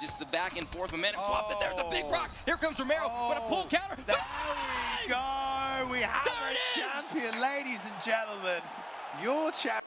Just the back and forth momentum flop. That there's a big rock. Here comes Romero, but a pull counter. There we go. We have a champion, ladies and gentlemen. Your champion.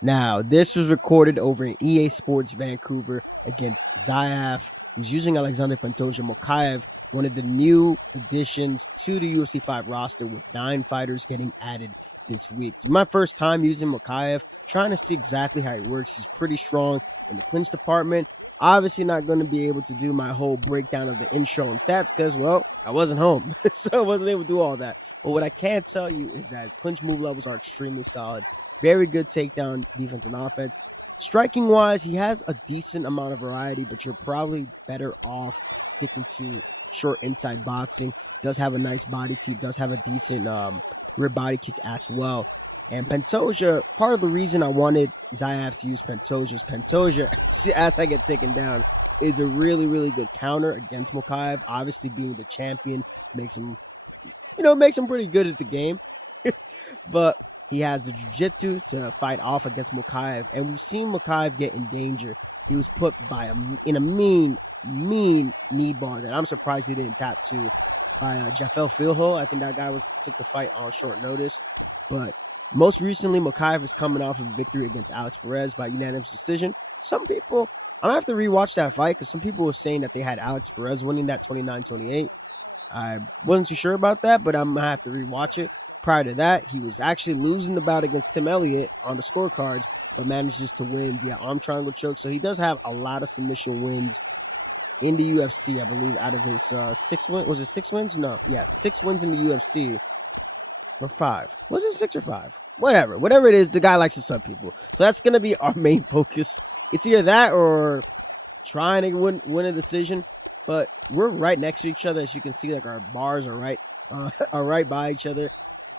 Now, this was recorded over at EA Sports Vancouver against Zayaf. He's using Alexander Pantoja. Mokaev, one of the new additions to the UFC 5 roster, with 9 fighters getting added this week. So my first time using Mokaev, trying to see exactly how it works. He's pretty strong in the clinch department. Obviously not going to be able to do my whole breakdown of the intro and stats because, well, I wasn't home, so I wasn't able to do all that. But what I can tell you is that his clinch move levels are extremely solid. Very good takedown defense and offense. Striking wise, he has a decent amount of variety, but you're probably better off sticking to short inside boxing. Does have a nice body kick, does have a decent rear body kick as well. And Pantoja, part of the reason I wanted Zayaf to use Pantoja is Pantoja, as I get taken down, is a really, really good counter against Mokaev. Obviously being the champion makes him, makes him pretty good at the game. But he has the jiu-jitsu to fight off against Mokaev. And we've seen Mokaev get in danger. He was put in a mean knee bar that I'm surprised he didn't tap to. Jafel Filho, I think that guy took the fight on short notice. But most recently, Mokaev is coming off of a victory against Alex Perez by unanimous decision. Some people, I'm going to have to rewatch that fight because some people were saying that they had Alex Perez winning that 29-28. I wasn't too sure about that, but I'm going to have to rewatch it. Prior to that, he was actually losing the bout against Tim Elliott on the scorecards, but manages to win via arm triangle choke. So he does have a lot of submission wins in the UFC, I believe, out of his 6 wins. Was it 6 wins? No, yeah, 6 wins in the UFC. Or 5. Was it 6 or 5? Whatever it is, the guy likes to sub people. So that's going to be our main focus. It's either that or trying to win a decision. But we're right next to each other, as you can see. Like our bars are right by each other.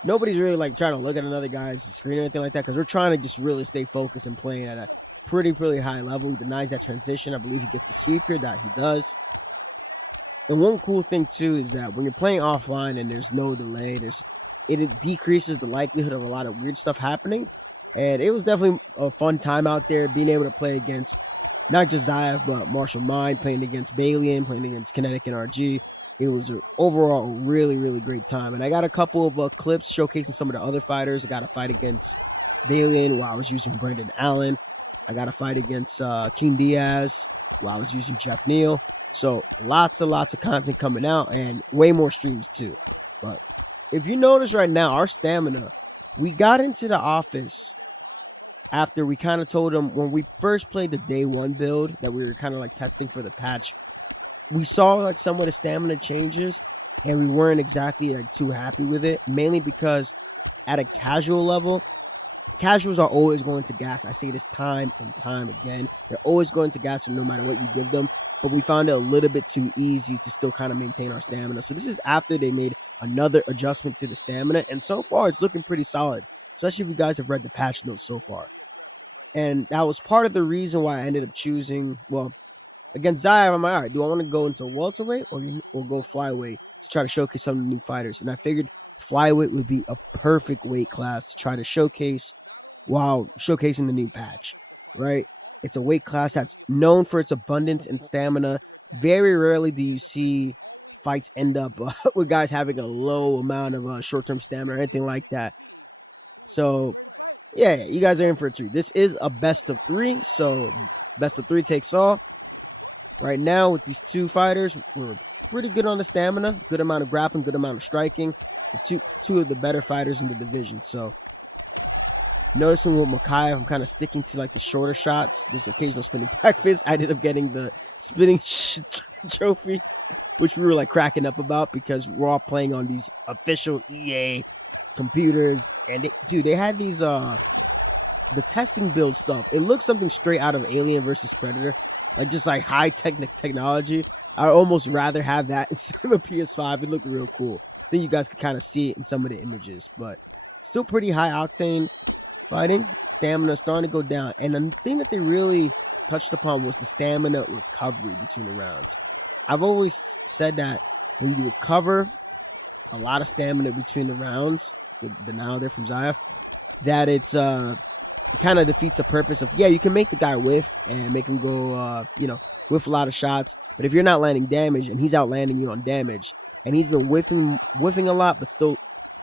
Nobody's really like trying to look at another guy's screen or anything like that because we're trying to just really stay focused and playing at a pretty high level. He denies that transition. I believe he gets the sweeper that he does. And one cool thing too is that when you're playing offline and there's no delay, it decreases the likelihood of a lot of weird stuff happening. And it was definitely a fun time out there being able to play against not just Zayaf, but Marshall Mind, playing against Balian, playing against Kinetic and RG. It was an overall really great time. And I got a couple of clips showcasing some of the other fighters. I got a fight against Balian while I was using Brendan Allen. I got a fight against Keen Diaz while I was using Jeff Neal. So lots of content coming out and way more streams too. But if you notice right now, our stamina, we got into the office after we kind of told them when we first played the day 1 build that we were kind of like testing for the patch. We saw like some of the stamina changes and we weren't exactly like too happy with it, mainly because at a casual level, casuals are always going to gas. I see this time and time again. They're always going to gas no matter what you give them. But we found it a little bit too easy to still kind of maintain our stamina. So this is after they made another adjustment to the stamina. And so far, it's looking pretty solid, especially if you guys have read the patch notes so far. And that was part of the reason why I ended up choosing, well, against Zayaf, I'm like, all right, do I want to go into welterweight or go flyweight to try to showcase some of the new fighters? And I figured flyweight would be a perfect weight class to try to showcase while showcasing the new patch, right? It's a weight class that's known for its abundance and stamina. Very rarely do you see fights end up with guys having a low amount of short-term stamina or anything like that. So, yeah, you guys are in for a treat. This is a best of 3, so best of 3 takes all. Right now, with these 2 fighters, we're pretty good on the stamina, good amount of grappling, good amount of striking. Two of the better fighters in the division. So, noticing with Mokaev, I'm kind of sticking to like the shorter shots. This occasional spinning breakfast. I ended up getting the spinning trophy, which we were like cracking up about because we're all playing on these official EA computers. And they had these the testing build stuff. It looks something straight out of Alien versus Predator. And just like high technology, I'd almost rather have that instead of a PS5. It looked really cool. Then you guys can kind of see it in some of the images, but still pretty high octane fighting. Stamina starting to go down, and the thing that they really touched upon was the stamina recovery between the rounds. I've always said that when you recover a lot of stamina between the rounds, the narrative from Zayaf, that it's kind of defeats the purpose of, yeah, you can make the guy whiff and make him go, you know, whiff a lot of shots. But if you're not landing damage and he's outlanding you on damage, and he's been whiffing a lot, but still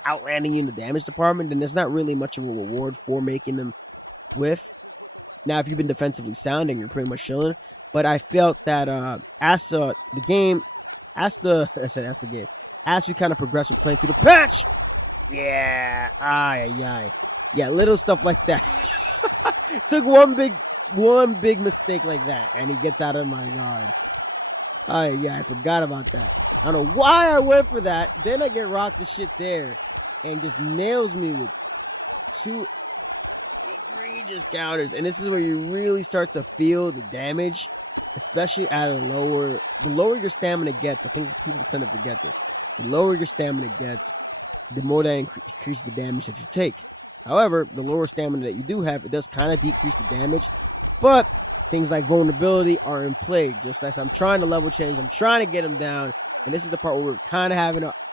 outlanding you in the damage department, then there's not really much of a reward for making them whiff. Now, if you've been defensively sounding, you're pretty much chilling. But I felt that as we kind of progress with playing through the patch, yeah, little stuff like that. Took one big mistake like that, and he gets out of my I forgot about that. I don't know why I went for that. Then I get rocked the shit there, and just nails me with 2 outrageous counters. And this is when you really start to feel the damage, especially at a the lower your stamina gets. I think people tend to forget this. The lower your stamina gets, the more that increases the damage that you take. However, the lower stamina that you do have, it does kind of decrease the damage, but things like vulnerability are in play. Just as I'm trying to level change, I'm trying to get him down, and this is the part where we're kind of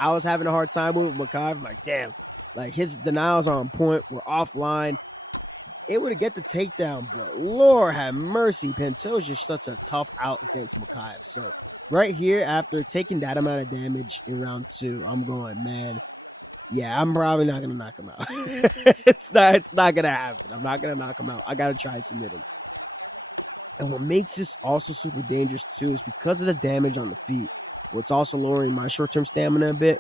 I was having a hard time with Mokaev. Like, damn, like his denials are on point. We're offline. Able to get the takedown, but Lord have mercy, Pantoja's just such a tough out against Mokaev. So right here, after taking that amount of damage in round 2, I'm going, man. Yeah, I'm probably not gonna knock him out. It's not gonna happen. I'm not gonna knock him out. I gotta try submitting. And what makes this also super dangerous too is because of the damage on the feet. It's also lowering my short-term stamina a bit.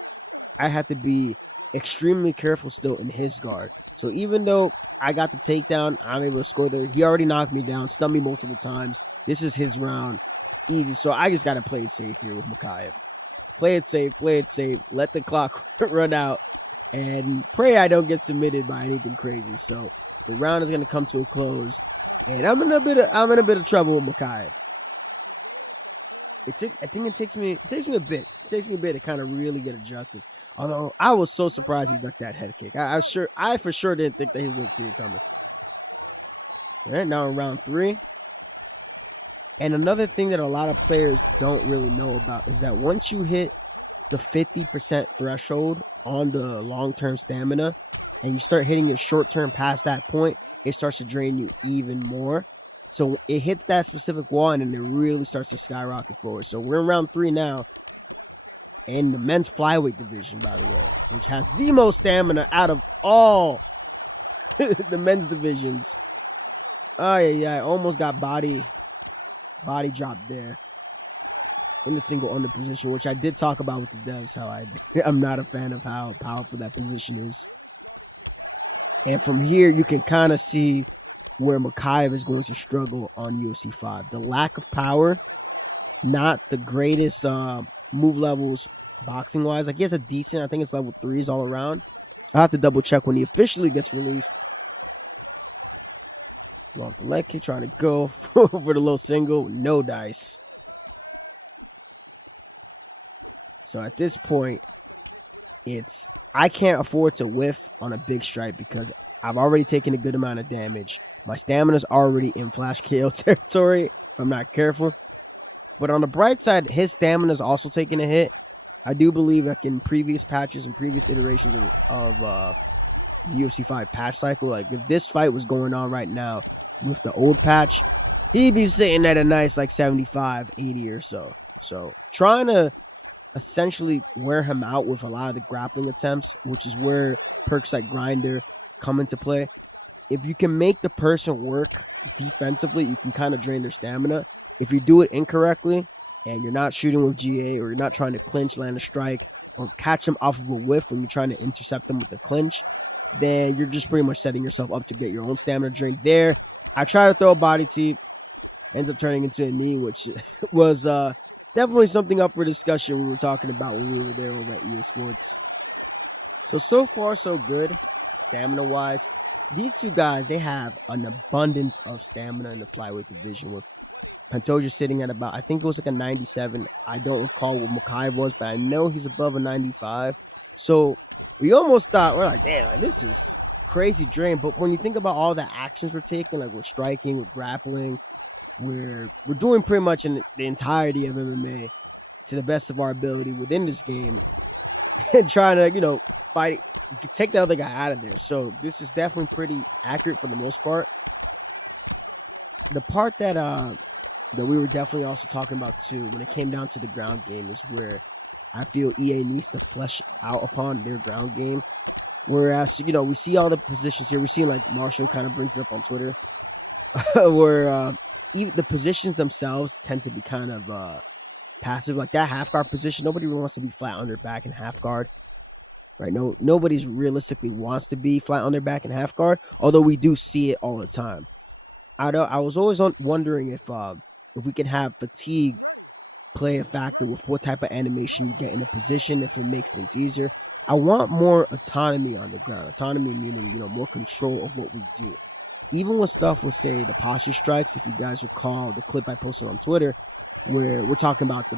I have to be extremely careful still in his guard. So even though I got the takedown, I'm able to score though. He already knocked me down, stunned me multiple times. This is his round, easy. So I just gotta play it safe here with Mokaev. Play it safe, let the clock run out, and pray I don't get submitted by anything crazy. So the round is going to come to a close, and I'm in a bit of trouble with Mokaev. I think it takes me a bit. It takes me a bit to kind of really get adjusted. Although I was so surprised he ducked that head kick. I for sure didn't think that he was going to see it coming. All right, now in round 3. And another thing that a lot of players don't really know about is that once you hit the 50% threshold on the long-term stamina, and you start hitting your short-term past that point, it starts to drain you even more. So it hits that specific wall, and then it really starts to skyrocket forward. So we're in round 3 now, and the men's flyweight division, which has the most stamina out of all the men's divisions. Oh yeah, almost got body drop there in the single under position, which I did talk about with the devs, how I'm not a fan of how powerful that position is. And from here, you can kind of see where Mokaev is going to struggle on UFC 5. The lack of power, not the greatest move levels boxing-wise. I guess a decent, I think it's level 3s all around. I'll have to double check when he officially gets released. Well, the leg kick trying to go for the low single, no dice. So at this point, I can't afford to whiff on a big strike because I've already taken a good amount of damage. My stamina's already in flash KO territory if I'm not careful. But on the bright side, his stamina's also taking a hit. I do believe that in previous patches and previous iterations of the UFC 5 patch cycle, like if this fight was going on right now with the old patch, he'd be sitting at a nice like 75, 80 or so. So trying to essentially wear him out with a lot of the grappling attempts, which is where perks like Grinder come into play. If you can make the person work defensively, you can kind of drain their stamina. If you do it incorrectly and you're not shooting with GA, or you're not trying to clinch, land a strike, or catch them off of a whiff and you're trying to intercept them with a clinch, then you're just pretty much setting yourself up to get your own stamina drained there. I tried to throw a body teep, ends up turning into a knee, which was definitely something up for discussion we were talking about when we were there at EA Sports. So far so good, stamina-wise. These two guys, they have an abundance of stamina in the flyweight division. With Pantoja sitting at about, I think it was like a 97. I don't recall what Mokaev was, but I know he's above a 95. So we almost thought, well, man, this is crazy drain. But when you think about all the actions we're taking, like we're striking, we're grappling, we're doing pretty much in the entirety of MMA to the best of our ability within this game. And trying to, fight, take the other guy out of there. So this is definitely pretty accurate for the most part. The part that we were definitely also talking about too when it came down to the ground game is where I feel EA needs to flesh out upon their ground game. Whereas, you know, we see all the positions here. We see like Marshall kind of brings it up on Twitter, where even the positions themselves tend to be kind of passive. Like that half guard position, nobody really wants to be flat on their back in half guard. Right? Nobody's realistically wants to be flat on their back in half guard, although we do see it all the time. I was always wondering if we could have fatigue play a factor with what type of animation you get in a position, if it makes things easier. I want more autonomy on the ground. Autonomy meaning, you know, more control of what we do. Even with stuff with, say, the posture strikes, if you guys recall the clip I posted on Twitter, where we're talking about the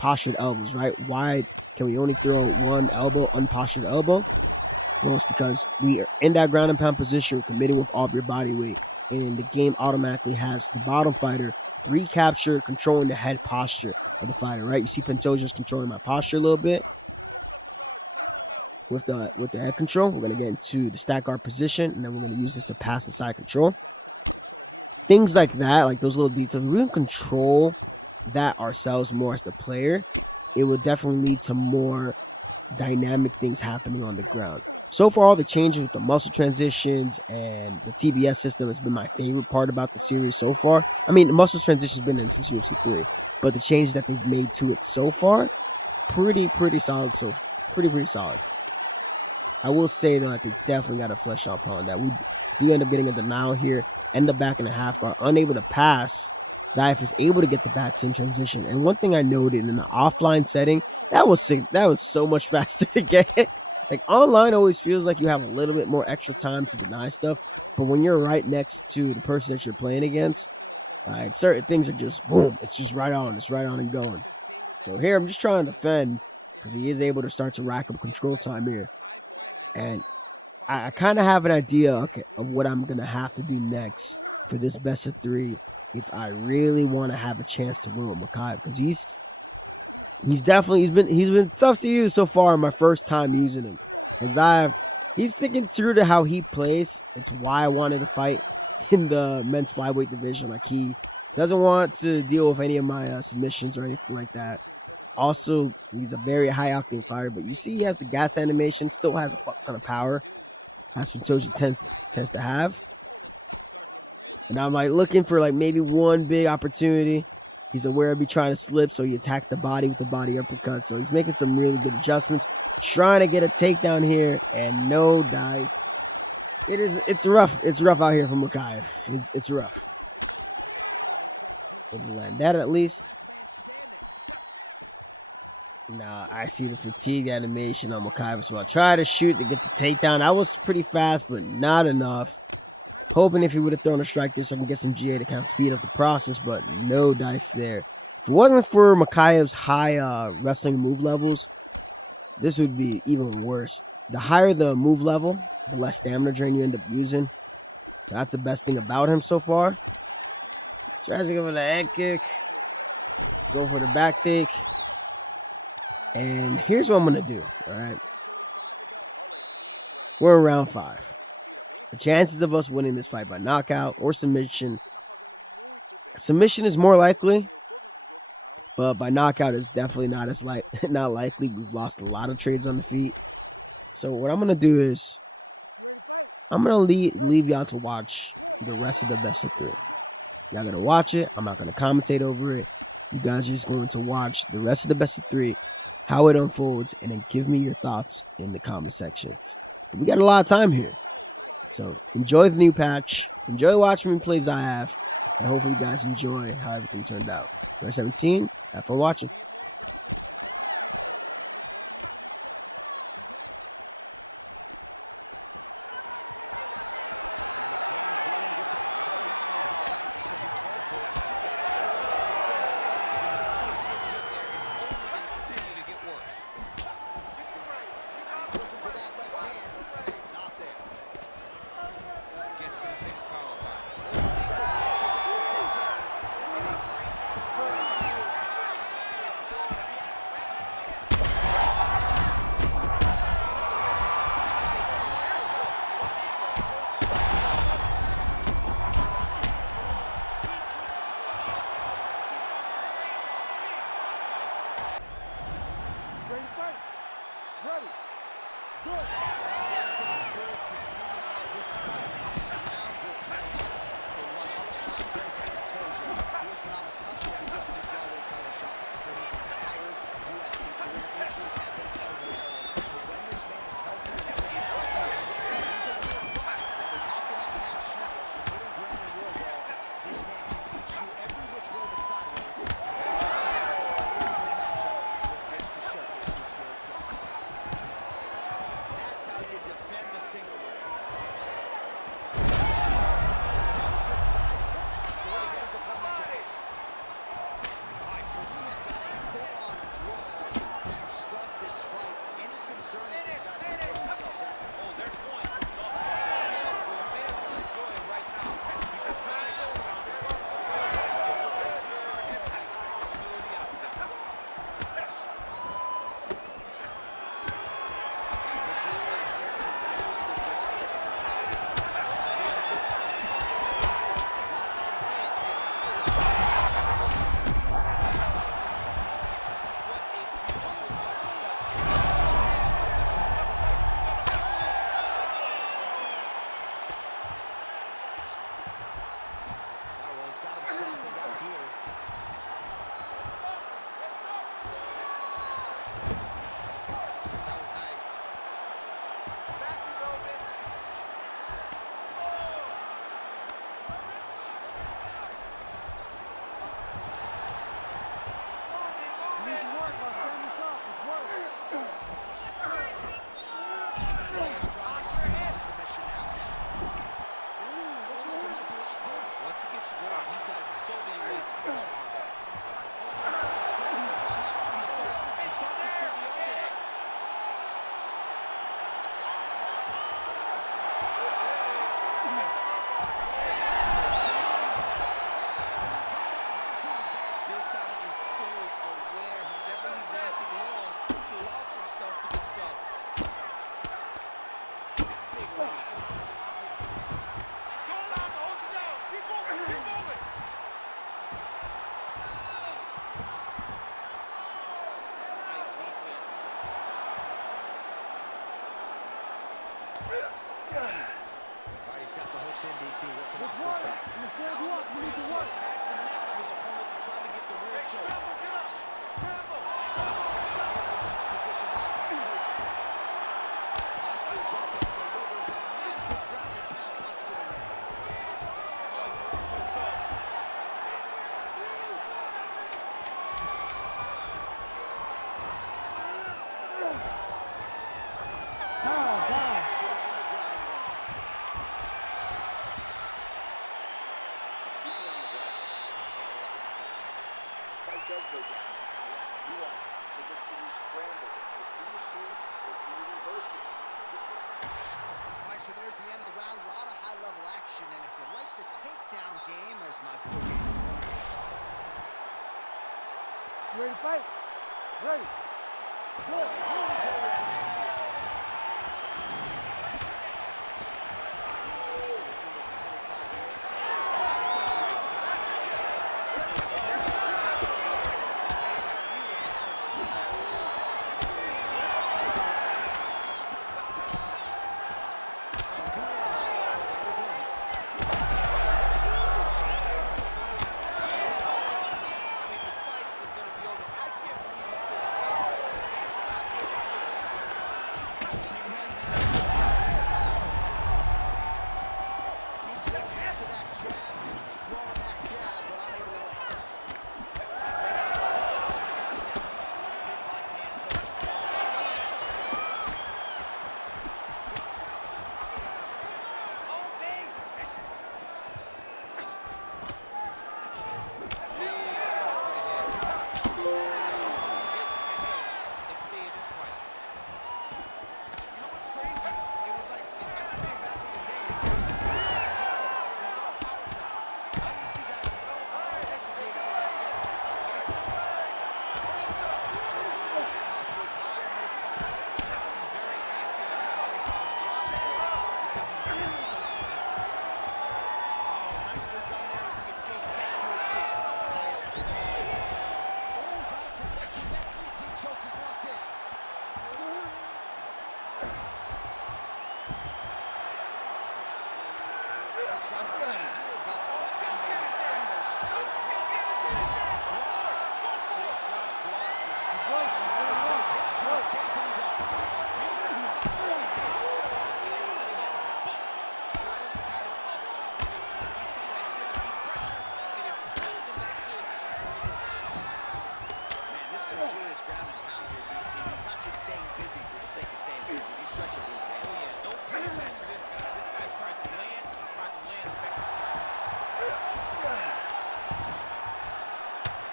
postured elbows, right? Why can we only throw one elbow, unpostured elbow? Well, it's because we are in that ground and pound position, committed with all of your body weight, and the game automatically has the bottom fighter recapture controlling the head posture of the fighter, right? You see Pantoja's controlling my posture a little bit. With the head control, we're going to get into the stack guard position, and then we're going to use this to pass the side control. Things like that, like those little details, we can control that ourselves more as the player. It would definitely lead to more dynamic things happening on the ground. So far, all the changes with the muscle transitions and the TBS system has been my favorite part about the series so far. I mean, the muscle transitions have been in the series before, but the changes that they've made to it so far, pretty solid. So pretty solid. I will say that I could definitely got to flesh out on that. We do end up getting a denial here, end up back in the half guard, unable to pass. Zayev is able to get the backs in transition. And one thing I noted in the offline setting, that was so much faster to get. Like online always feels like you have a little bit more extra time to deny stuff, but when you're right next to the person that you're playing against, like certain things are just boom, it's just right on and going. So here I'm just trying to defend because he is able to start to rack up control time here. And I kind of have an idea of what I'm going to have to do next for this best of 3 if I really want to have a chance to win with Mokaev, because he's been tough to use so far in my first time using him. He's sticking true to how he plays. That's why I wanted to fight in the men's flyweight division. Like he doesn't want to deal with any of my submissions or anything like that. Also, he's a very high octane fighter, but you see he has the gas animation, still has a ton of power. That's what Toja tends to have. And I'm like looking for like maybe one big opportunity. He's aware of me trying to slip, so he attacks the body with the body uppercut. So he's making some really good adjustments, trying to get a takedown here, and no dice. It's rough. It's rough out here for Mokaev. It's rough. And that at least. I see the fatigue animation on Mokaev, so I try to shoot to get the takedown. That was pretty fast, but not enough. Hoping if he would have thrown a strike there so I can get some GA to kind of speed up the process, but no dice there. If it wasn't for Mokaev's high wrestling move levels, this would be even worse. The higher the move level, the less stamina drain you end up using. That's the best thing about him so far. Tries to go for the head kick. Go for the back take. And here's what I'm going to do. All right. We're in round 5. The chances of us winning this fight by knockout or submission is more likely, but by knockout is definitely not likely. We've lost a lot of trades on the feet. So what I'm gonna do is I'm gonna leave y'all to watch the rest of the best of 3. I'm not gonna watch it. I'm not gonna commentate over it. You guys are just going to watch the rest of the best of 3, how it unfolds, and then give me your thoughts in the comment section. We got a lot of time here. So enjoy the new patch. Enjoy watching me play Zayev. I hope you guys enjoy how everything turned out. 117, thanks for watching. Ready. Good. Curious to see how this fight comes around will play out for one Alexandre Pantoja. He has been on the cusp of the UFC flyweight title shot for his entire UFC career. Injuries have been part of the narrative, but when this man is healthy and fit to fight, he's a real product. They're knocking out Matt Schnell, submitting Brandon Royval. This man can beat you every which way but sideways. He has a beautiful matchup with which to showcase his skill set. That's how you defend the single leg. Alright, so we have got a full-on brawl to start this fight. Any concern that these guys might throw themselves at? Oh, they're going for something. Man, enjoying right now. Because guys around the world impact responsibility out there. Yes. He's got him softened up here. That was nice. Back is open. You need to work on standing this up. It's work. Submission now. Ooh, looks like it might be locked in. Once he gets going, he's got so many ways to finish arm bars. Oh, he's got his triangle on that arm. He's down. He's starting to the elbow. This guy is so aware whenever he's acting wrong to allow for himself to get subbed. Big round. Don't allow him to hold you down. Keep moving. Keep moving. Nice defense. Alright, he's got the hooks in, DC, working off his back. Now look for him to attack the neck of his opponent to try to get the rear choke. Get up! Scramble! Position by Pantoja. Postures up and delivers a massive ground and pound punch to the head. Oh, he's looking for the sub. Fight does go down. Nuances. So look, do you scramble? Do you sweeps? Or do you reverses? Alright, so there's the end of the round. A lot of high-level action, and if you like the takedown game, as my boy game. You ready to fight? Ready. Good. I think the fight is going to be over. I can't believe he's still standing. busy. These strikes are doing Oh, great. yeah. No panic back for this guy. This guy's trying to land. He's trying to land effectively.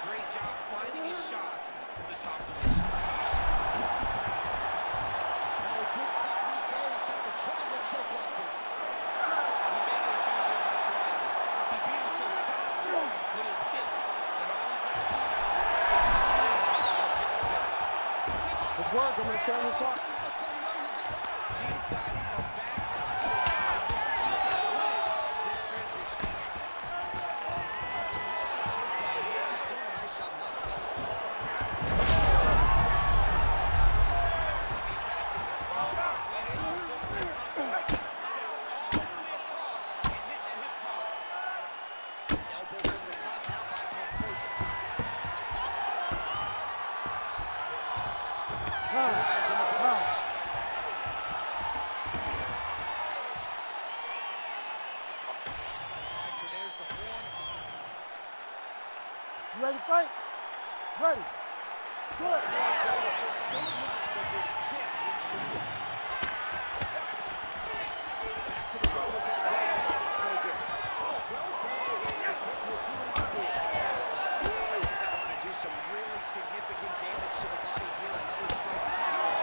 Great job finding his shots from the top position. Oh, good technique there. He's got the triangle choke locked in. He made it finish him by triangle. He beat him so solidly with his hips that all he's got to do now is squeeze and get the finish. Let's work. I'm going to stand inside. Somehow, some way, he got out. These guys are back down to submission defense with this transition. Lands another takedown here. Just doing a nice job not telling him. Thrown up. And able to go through the front. Step all the way across and hit that hip toss. Elbow from the top now by Pantoja. Drives in the finish. All right, so there's the horn. You ready to fight? Ready. Good. Here we go with this third round of this championship fight. Back to the road with that right. It's no good. Well done for Westbrook. We'll see what he can do. Trying to do some really significant damage to the body here. Another strike lands there.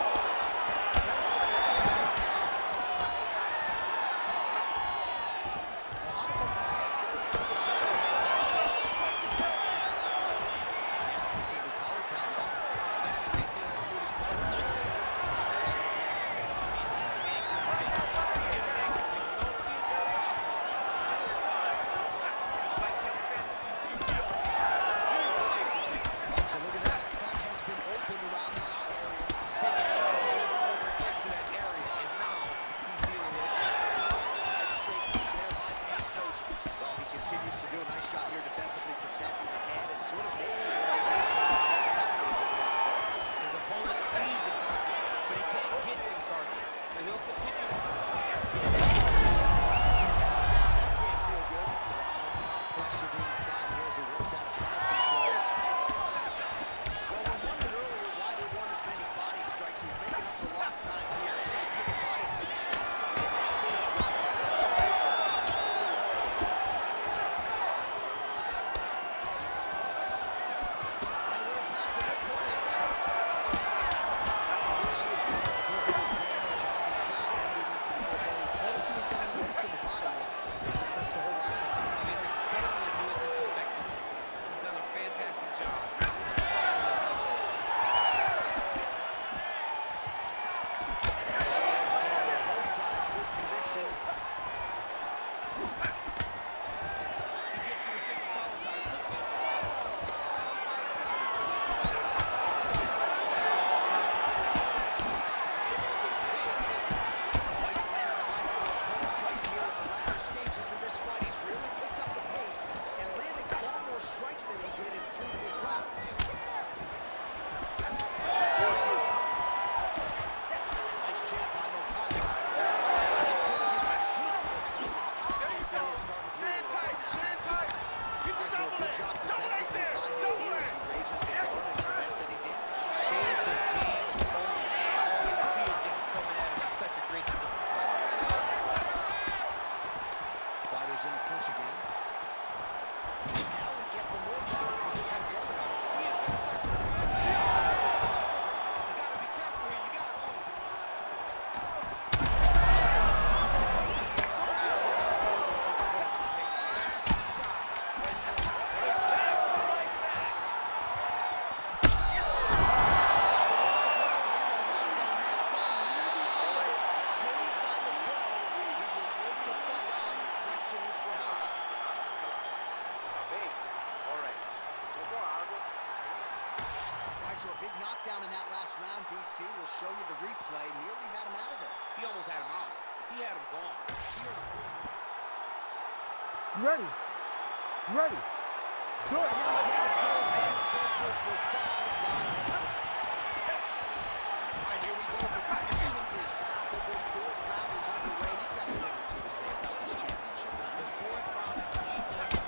Mokaev goes for the takedown. Yes, this is the collar tie now. Oh, that is a therapeutic fight. My favorite takedown fight of the game. So look at that. A cut has been opened around that eye area. Nice straight piece there by Pantoja. Well, he continues to do a nice job here defensively, protecting the head and sort of making it ready this point. That's not going to be enough. His opponent sees the target, but he can't hit the target. So he'll continue to That can't feel good. Top pressure being applied here as he works out of side control. Well, we wondered earlier why there weren't as many body strikes. He's making up for lost time here. Shot to the body connects. That bears watching. That's going to hurt this one. And we're past the midpoint of that fight. Now we see some visible damage on the side underneath the elbow. He told us he was going to invest in the body. He hasn't missed a whole lot of time. I didn't expect him to do it this effectively. He's done a fantastic job. Both sides with conviction. He gets to the single collar tie quickly. Always landed a high number of total strikes here in the latter stages of this fight. He's really picked up the pace and landed far more strikes than he did in previous rounds. Nice jab by Mokaev. Pantoja's sweep looks like it's caught. Yes, it is starting to feel a little bit now. That's a good job defensively by him here as he raises the guard and prevents any damage. Shades of James Toney. Always see his things coming at him. He's such a great defensive fighter. Fighters in the clinch again. Now he gets a more dominant position at the other end. He is going to start to drive the You got to be careful here. You got to move. Fast shot. So a big knockdown in that last round. DC will show you the replay. Nearly had him out of there. He almost had him out. He had him gone. You ready? You ready? Good. Here's round four, and scheduled for 5 rounds. All right, here we go. The tension is palpable. Fourth round is underway. You've got a thing or two to say about this championship round. The fourth round is easily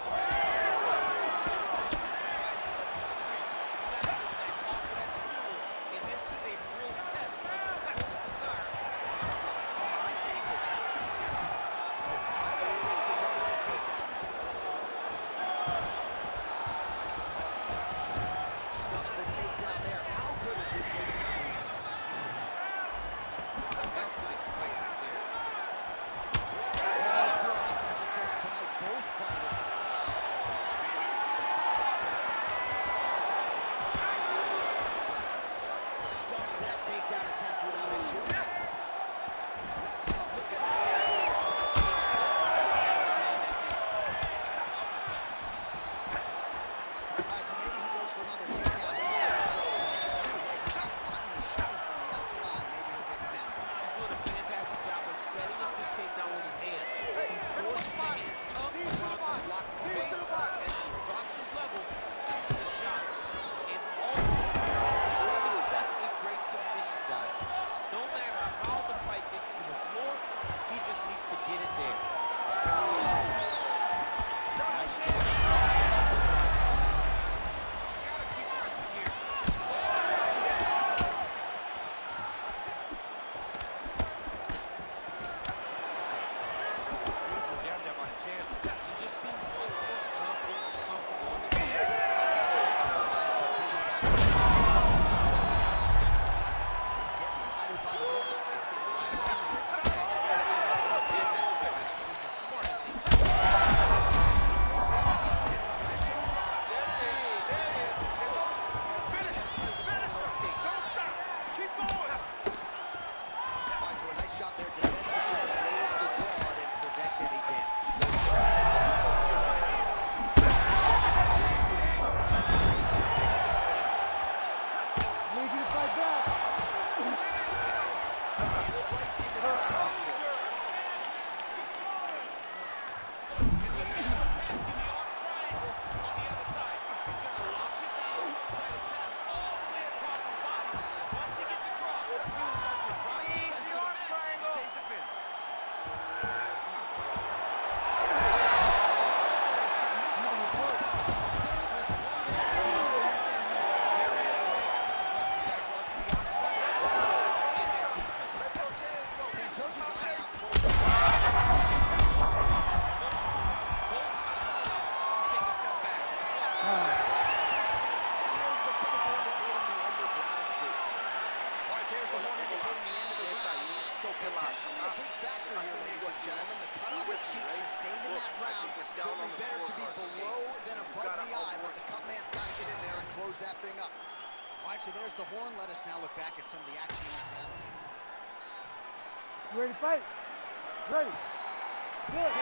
and this is a real test. Full desire. Once he gets across, he will start to drop the arm triangle. Chase the finish. Potentially a big factor here, ladies and gentlemen. The cut on the cheek sustained in that round. Certainly better to be below than above the eye, but the cut man's got to get in there and close that thing up. All right, so there's the horn. Let us now look back at some of the action in that round. You ready to fight? Ready. Good.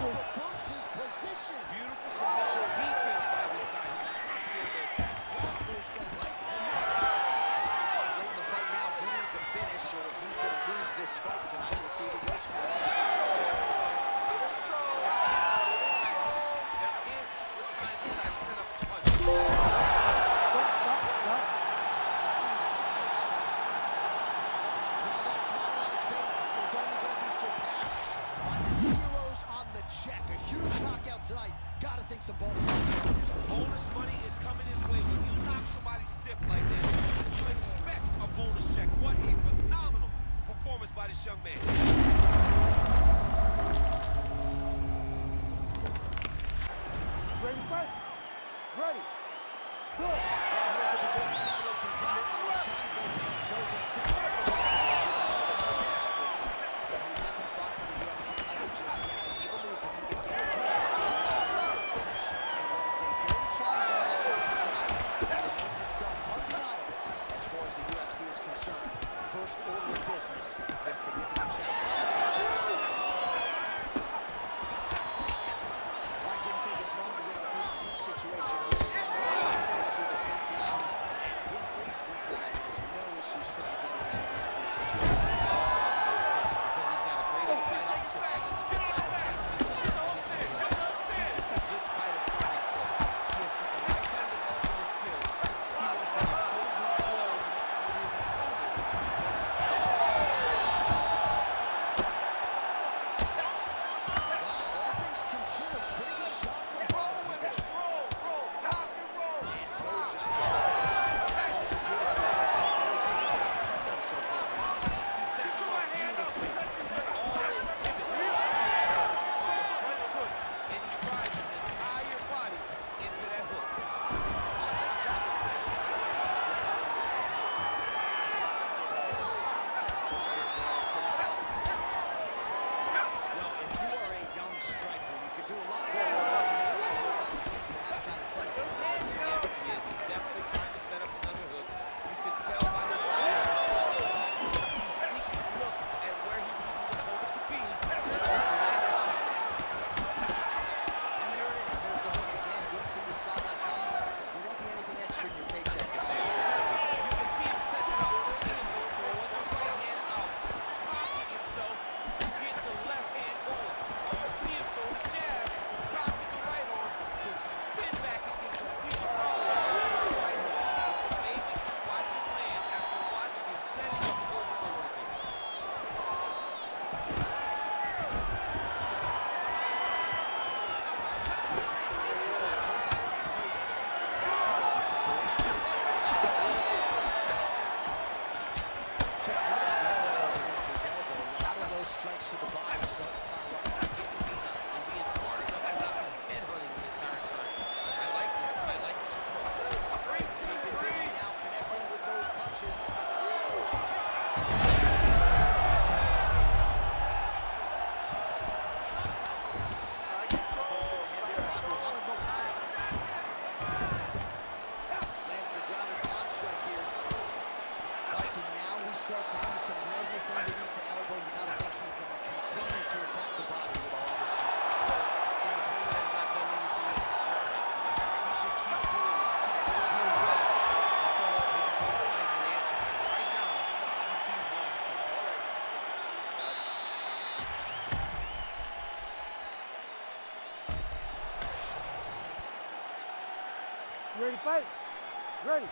Reverses position. Beautiful submission defense by this guy. He's constantly under attack. There's the light tonight. Late in the fight now, he needs a finish or he's going to lose this fight tonight. We'll see if he goes for it. There is the kind of set up a punch. Check. A huge knockout tonight. Gotta think some bonus money is coming his way. When you knock somebody stiff like this, you expect a bonus check. What a phenomenal performance by this young man. Ready to fight? Ready. Good. Well, here's the Brazilian title contender, Alexandre Pantoja. He hasn't fought for the UFC title just yet. He believes if he can get a win, he'll finish. And what is a very challenging matchup for tonight, he has made himself undeniable as far as the UFC is concerned. First order of business, this significant challenge for tonight. Well, it didn't take us long to get our first clinch situation here. Goes through the takedown at distance. This guy has no issues trying to get it out of this clinch situation. some redness underneath the elbow. You gotta think he's gonna continue to attack the body with all of his strikes. His opponent has not done anything to distract him. He should keep doing this, keep going to the well until his opponent finds an answer. Right now, he seems lost to it. All right, let's see. You ready to fight? Ready.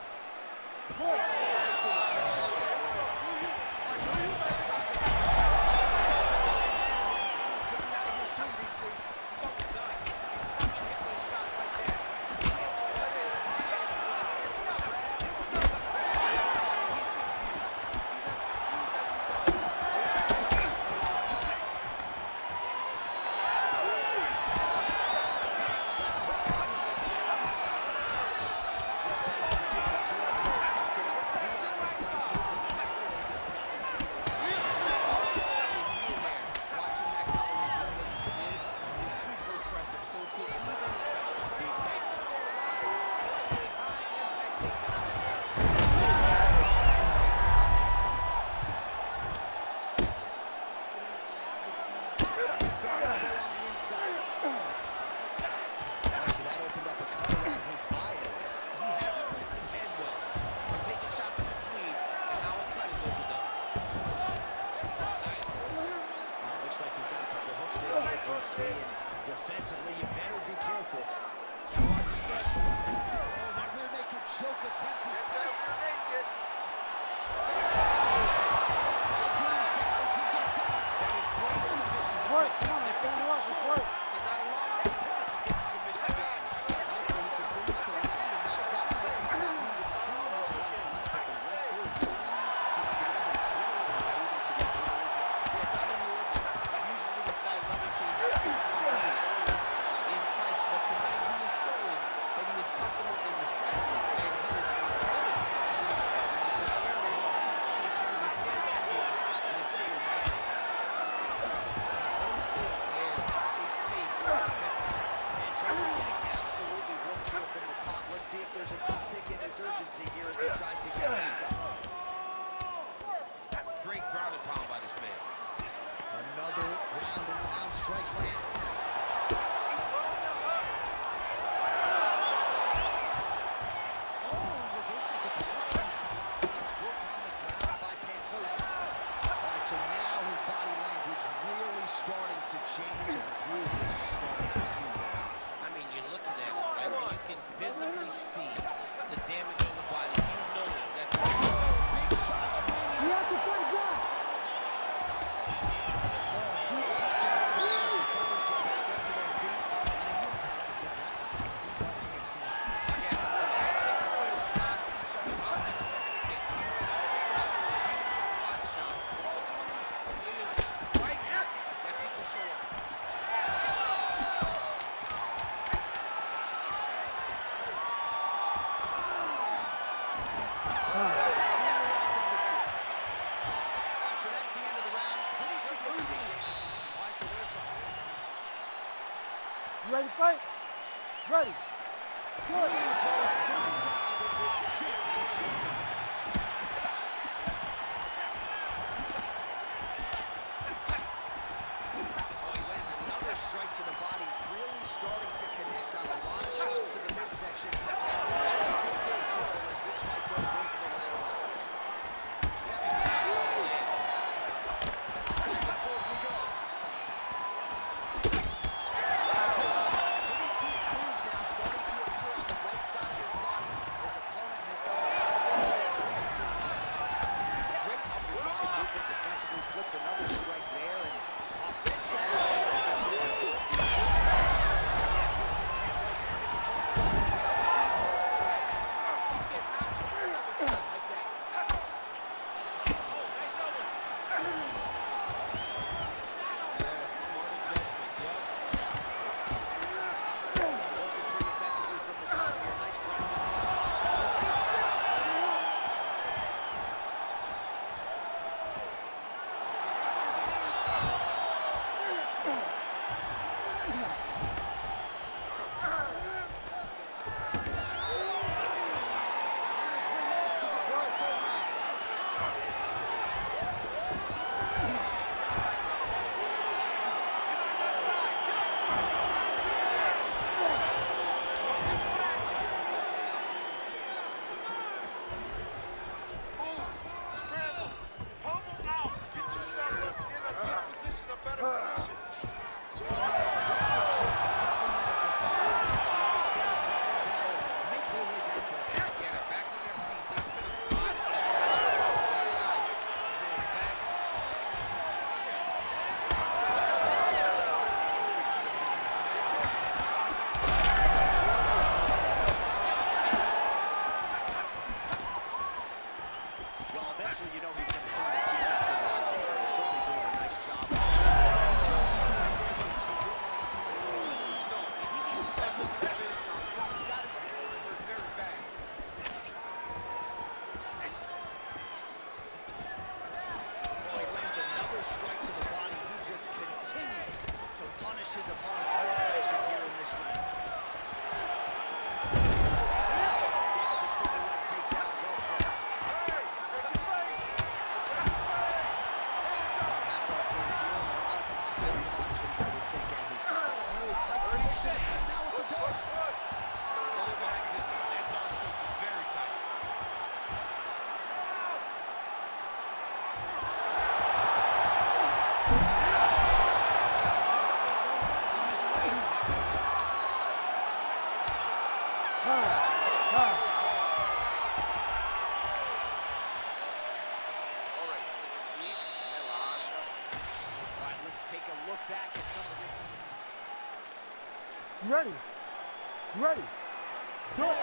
Defensively, you better be careful. Oh, that rear naked choke attempt is tight. How good is that as he gets up? That is great submission. Work, come on, stand up, let's work. Did not allow his opponent to get the submission victory. All right, so he continues to land, and not exactly what we thought we would see in this one tonight, but the wrestler willing to stand and trail it and moving to the other as well. Yeah, it's out of the ordinary. Usually this guy levitates in fights, but tonight he is showing that he is comfortable in the striking and he is prepared for the striking. He is very hard to improve his stand-up skills and his showing right now. Stay aware, stay safe, And Toza getting absolutely worked here from the top. Let's see if there's an uptick in his urgency here as he tries to get back up. Great ground and pound by this man. Another ground and pound strike lands. Oh, reverses the position now. Nice work on the ground by Pantoja. All right, so now his body language really starting to change and the bruises starting to accumulate on that side. I mean, you're looking at it, right? When you can visibly see the damage on the body, you know that. Oh, big shots raining. You have to fight back. Huge back and forth as the fighters get back up to their feet. And you know how these fighters keep seeing it. Yeah, guys take the sword, knock each other out, and they're going to take it. Watch, Sean. Ultimately, it is striking that people show up. So that's the end of the round. Pretty significant. All right, so there's the You ready to fight? Ready. Good. third round of this championship. Oh, he lands another strike to the body, really starting to connect on a lot of shots to the midsection. And these will take their toll as this fight goes into the latter hours. Back and forth we go. Toza's got a pretty deep bruise now, starting to appear on the right side of his body. His opponent has done a lot of work on that Argentina. Great upper body movement defensively, slips another strike there, and offensively, Ready. Ready. Good.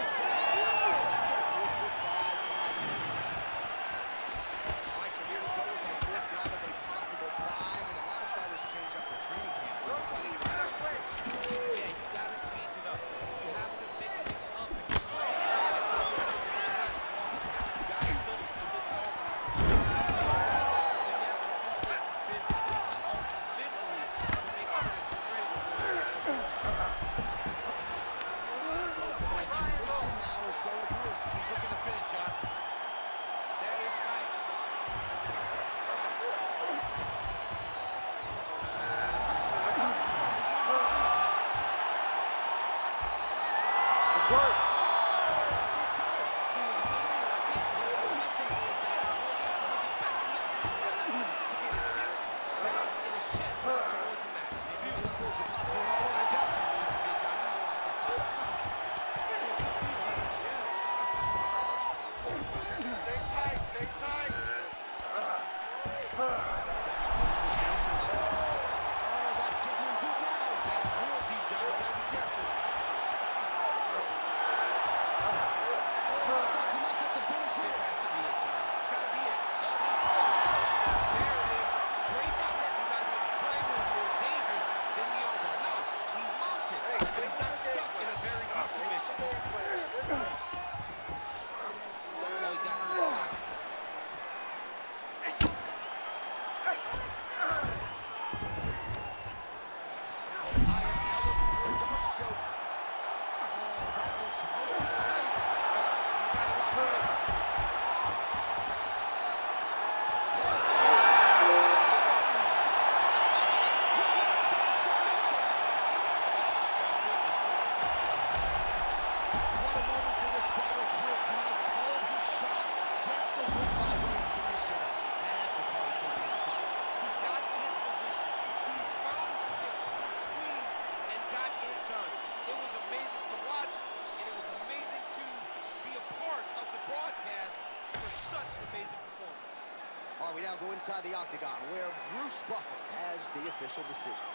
We now go inside the Octagon, where Bruce Buffer has the official decision.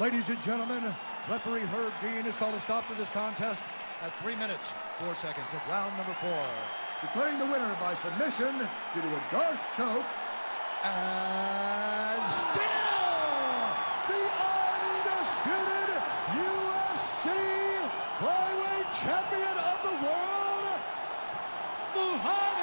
Ladies and gentlemen, referee Herb Dean has called a stop to this contest at 3 minutes, 4 seconds of round number 4. Declaring the winner by submission due to a Darce choke, and still the undisputed UFC flyweight champion of the world, Mokaev.